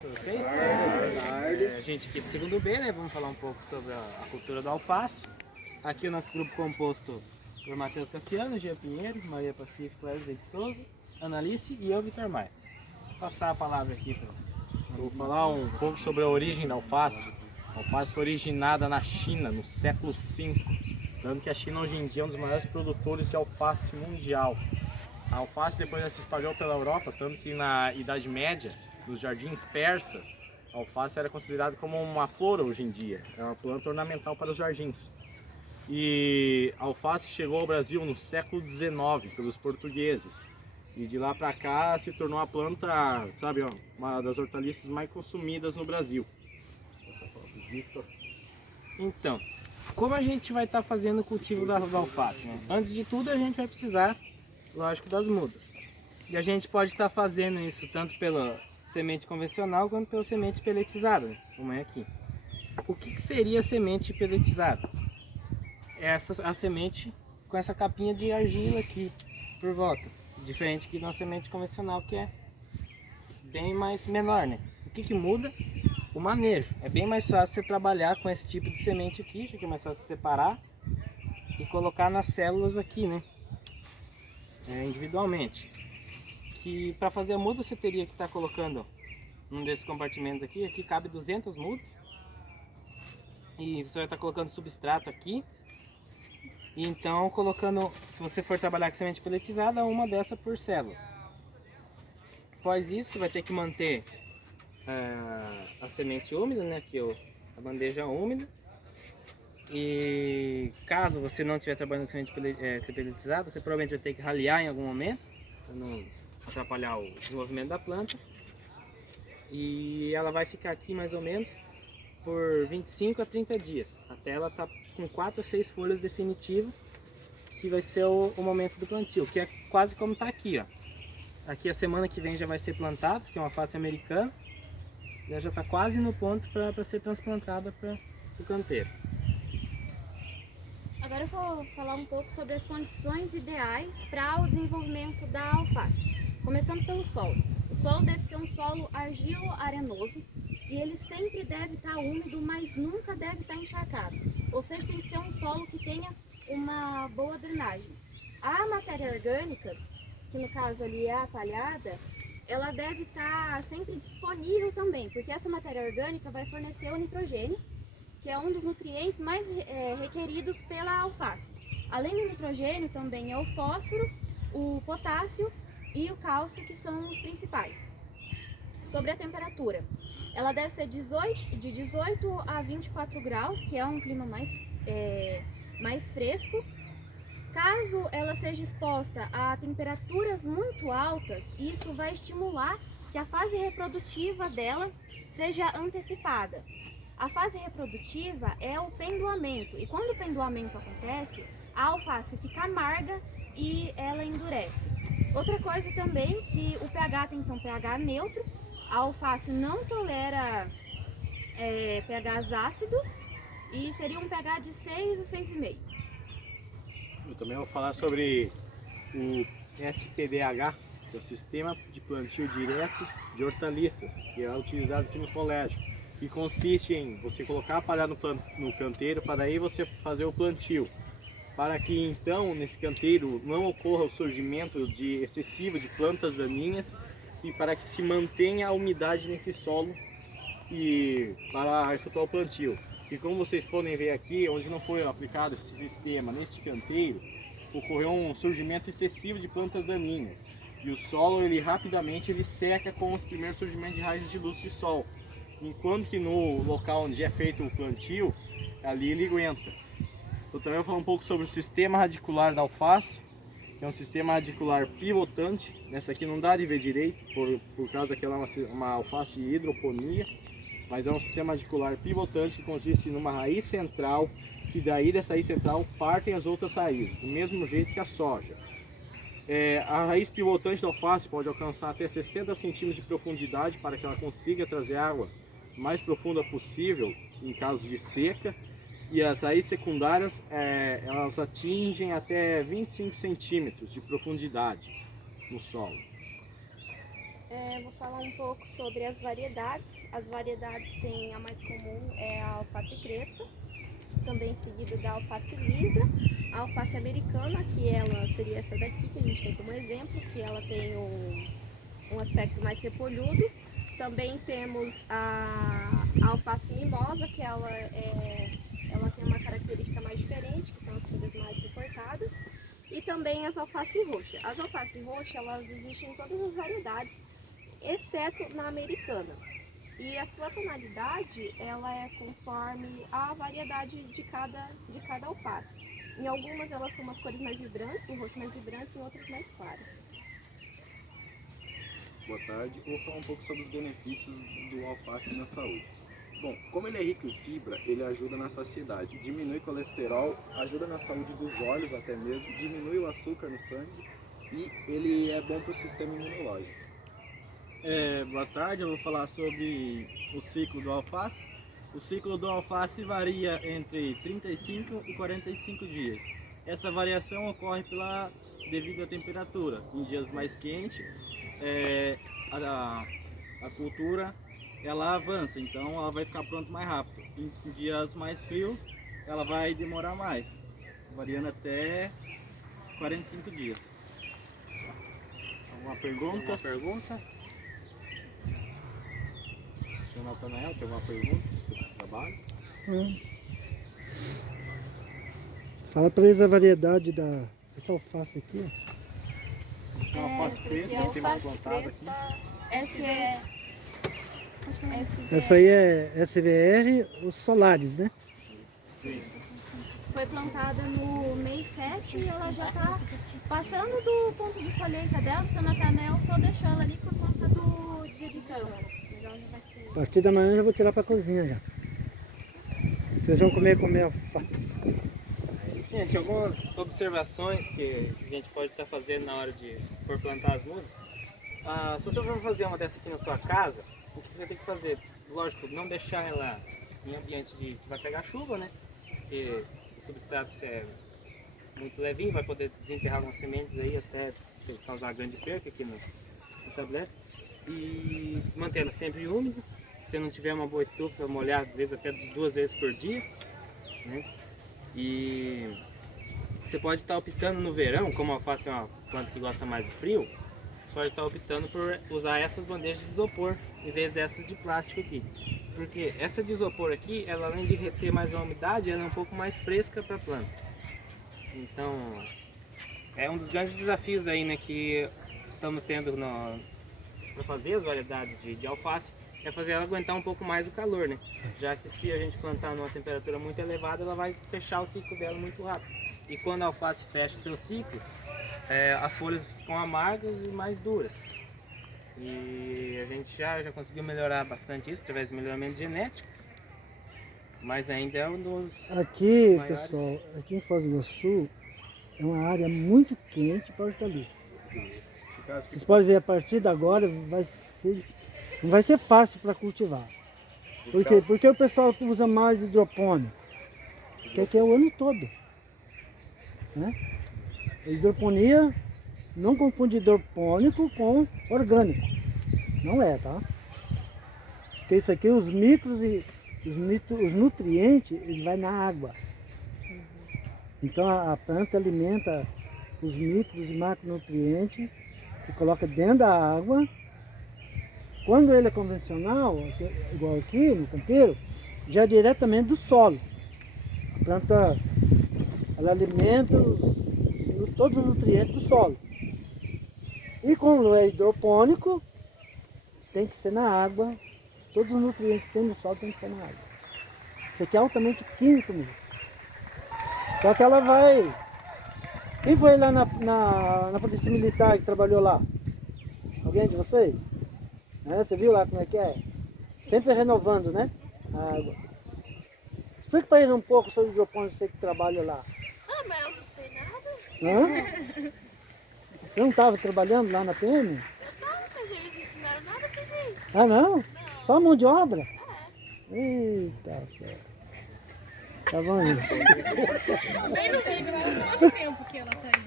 Vocês? A gente aqui do segundo B, né? Vamos falar um pouco sobre a cultura do alface. Aqui o nosso grupo composto por Matheus Cassiano, Jean Pinheiro, Maria Pacífico, Wesley de Souza, Analice e eu, Vitor Maia. Vou passar a palavra aqui para Vou falar um pouco sobre a origem da alface. A alface foi originada na China, no século V, dando que a China hoje em dia é um dos maiores produtores de alface mundial. A alface depois já se espalhou pela Europa, tanto que na Idade Média, nos jardins persas, a alface era considerada como uma flor hoje em dia, é uma planta ornamental para os jardins. E a alface chegou ao Brasil no século XIX pelos portugueses. E de lá para cá se tornou a planta, sabe, ó, uma das hortaliças mais consumidas no Brasil. Então, como a gente vai estar fazendo o cultivo da alface, né? Antes de tudo a gente vai precisar, lógico, das mudas. E a gente pode estar fazendo isso tanto pela semente convencional quanto pela semente peletizada, como é aqui. O que seria a semente peletizada? A semente com essa capinha de argila aqui por volta, diferente que da semente convencional, que é bem mais menor, né? O que muda? O manejo. É bem mais fácil você trabalhar com esse tipo de semente aqui, já que é mais fácil separar e colocar nas células aqui, né? Individualmente. Que para fazer a muda você teria que estar colocando num desses compartimentos aqui. Aqui cabe 200 mudas. E você vai estar colocando substrato aqui. E então colocando, se você for trabalhar com semente peletizada, uma dessa por célula. Após isso você vai ter que manter a semente úmida, né? Aqui a bandeja úmida. E caso você não estiver trabalhando com semente peletizada, você provavelmente vai ter que ralear em algum momento, para não atrapalhar o desenvolvimento da planta. E ela vai ficar aqui mais ou menos por 25 a 30 dias, até ela estar com 4 a 6 folhas definitivas, que vai ser o momento do plantio, que é quase como está aqui, ó. Aqui a semana que vem já vai ser plantado, que é uma alface americana, ela já está quase no ponto para ser transplantada para o canteiro. Agora eu vou falar um pouco sobre as condições ideais para o desenvolvimento da alface. Começando pelo solo. O solo deve ser um solo argilo-arenoso e ele sempre deve estar úmido, mas nunca deve estar encharcado. Ou seja, tem que ser um solo que tenha uma boa drenagem. A matéria orgânica, que no caso ali é a palhada, ela deve estar sempre disponível também, porque essa matéria orgânica vai fornecer o nitrogênio, que é um dos nutrientes mais requeridos pela alface. Além do nitrogênio, também é o fósforo, o potássio e o cálcio, que são os principais. Sobre a temperatura, ela deve ser de 18 a 24 graus, que é um clima mais fresco. Caso ela seja exposta a temperaturas muito altas, isso vai estimular que a fase reprodutiva dela seja antecipada. A fase reprodutiva é o pendoamento, e quando o pendoamento acontece, a alface fica amarga e ela endurece. Outra coisa também, que o pH tem que ser um pH neutro, a alface não tolera pHs ácidos, e seria um pH de 6 a 6,5. Eu também vou falar sobre o SPDH, que é o Sistema de Plantio Direto de Hortaliças, que é utilizado aqui no colégio. Que consiste em você colocar a palha no canteiro para aí você fazer o plantio. Para que então nesse canteiro não ocorra o surgimento excessivo de plantas daninhas e para que se mantenha a umidade nesse solo e para efetuar o plantio. E como vocês podem ver aqui, onde não foi aplicado esse sistema nesse canteiro, ocorreu um surgimento excessivo de plantas daninhas. E o solo rapidamente seca com os primeiros surgimentos de raios de luz de sol. Enquanto que no local onde é feito o plantio, ali ele aguenta. Eu também vou falar um pouco sobre o sistema radicular da alface, que é um sistema radicular pivotante. Nessa aqui não dá de ver direito, por causa que ela é uma alface de hidroponia, mas é um sistema radicular pivotante que consiste numa raiz central, que daí dessa raiz central partem as outras raízes, do mesmo jeito que a soja. A raiz pivotante da alface pode alcançar até 60 centímetros de profundidade para que ela consiga trazer água mais profunda possível em caso de seca, e as raízes secundárias elas atingem até 25 centímetros de profundidade no solo. Vou falar um pouco sobre as variedades. As variedades têm a mais comum é a alface crespa, também seguida da alface lisa, a alface americana, que ela seria essa daqui que a gente tem como exemplo, que ela tem um aspecto mais repolhudo. Também temos a alface mimosa, que ela tem uma característica mais diferente, que são as folhas mais recortadas. E também as alface roxa. As alface roxa, elas existem em todas as variedades, exceto na americana. E a sua tonalidade, ela é conforme a variedade de cada alface. Em algumas elas são umas cores mais vibrantes, um rosto mais vibrante, em outras mais claras. Boa tarde. Eu vou falar um pouco sobre os benefícios do alface na saúde. Bom, como ele é rico em fibra, ele ajuda na saciedade, diminui colesterol, ajuda na saúde dos olhos até mesmo, diminui o açúcar no sangue e ele é bom para o sistema imunológico. Boa tarde, eu vou falar sobre o ciclo do alface. O ciclo do alface varia entre 35 e 45 dias. Essa variação ocorre devido à temperatura. Em dias mais quentes, a cultura ela avança, então ela vai ficar pronta mais rápido. Em dias mais frios, ela vai demorar mais, variando até 45 dias. Alguma pergunta? Senhor Natanael, tem alguma pergunta sobre o trabalho? Fala pra eles a variedade dessa alface aqui, ó. Tem uma alface crespa que temos plantado aqui. Essa aí é SVR, os solares, né? Foi plantada no mês 7 e ela já está passando do ponto de colheita dela. O seu Natanael só deixou ela ali por conta do dia de campo. Mas ela já vai ser... A partir da manhã eu já vou tirar pra cozinha já. Vocês vão comer alface. Gente, algumas observações que a gente pode estar fazendo na hora de for plantar as mudas. Se você for fazer uma dessa aqui na sua casa, o que você tem que fazer? Lógico, não deixar ela em ambiente que vai pegar chuva, né? Porque o substrato se é muito levinho, vai poder desenterrar algumas sementes aí até causar grande perca aqui no tablete. E manter ela sempre úmida. Se não tiver uma boa estufa, molhar às vezes até 2 vezes por dia, né? E você pode estar optando no verão, como a alface é uma planta que gosta mais do frio, você pode estar optando por usar essas bandejas de isopor em vez dessas de plástico aqui. Porque essa de isopor aqui, ela além de reter mais a umidade, ela é um pouco mais fresca para a planta. Então, é um dos grandes desafios aí, né, que estamos tendo para fazer as variedades de alface, é fazer ela aguentar um pouco mais o calor, né? Já que se a gente plantar numa temperatura muito elevada, ela vai fechar o ciclo dela muito rápido. E quando a alface fecha o seu ciclo, as folhas ficam amargas e mais duras. E a gente já conseguiu melhorar bastante isso através do melhoramento genético, mas ainda é um dos Aqui, maiores. pessoal, aqui em Foz do Iguaçu é uma área muito quente para hortaliça. Vocês podem ver, a partir de agora não vai ser fácil para cultivar. Por quê? Porque o pessoal usa mais hidropônico, que aqui é o ano todo, né? A hidroponia, não confunde hidropônico com orgânico. Não é, tá? Porque isso aqui, os micros e os nutrientes, ele vai na água. Então a planta alimenta os micros e macronutrientes e coloca dentro da água. Quando ele é convencional, igual aqui no canteiro, já é diretamente do solo. A planta, ela alimenta todos os nutrientes do solo. E quando é hidropônico, tem que ser na água. Todos os nutrientes que tem no solo tem que ser na água. Isso aqui é altamente químico mesmo. Só que ela vai... Quem foi lá na Polícia Militar que trabalhou lá? Alguém de vocês? Você viu lá como é que é? Sempre renovando, né? A água. Explica para ele um pouco sobre o hidropônico, você que trabalha lá. Mas eu não sei nada. Hã? Você não estava trabalhando lá na PM? Eu tava, mas eles não ensinaram nada pra mim. Ah, não? Não. Só mão de obra? Eita, cara. Tá bom aí. Também não tem quanto tempo que ela tá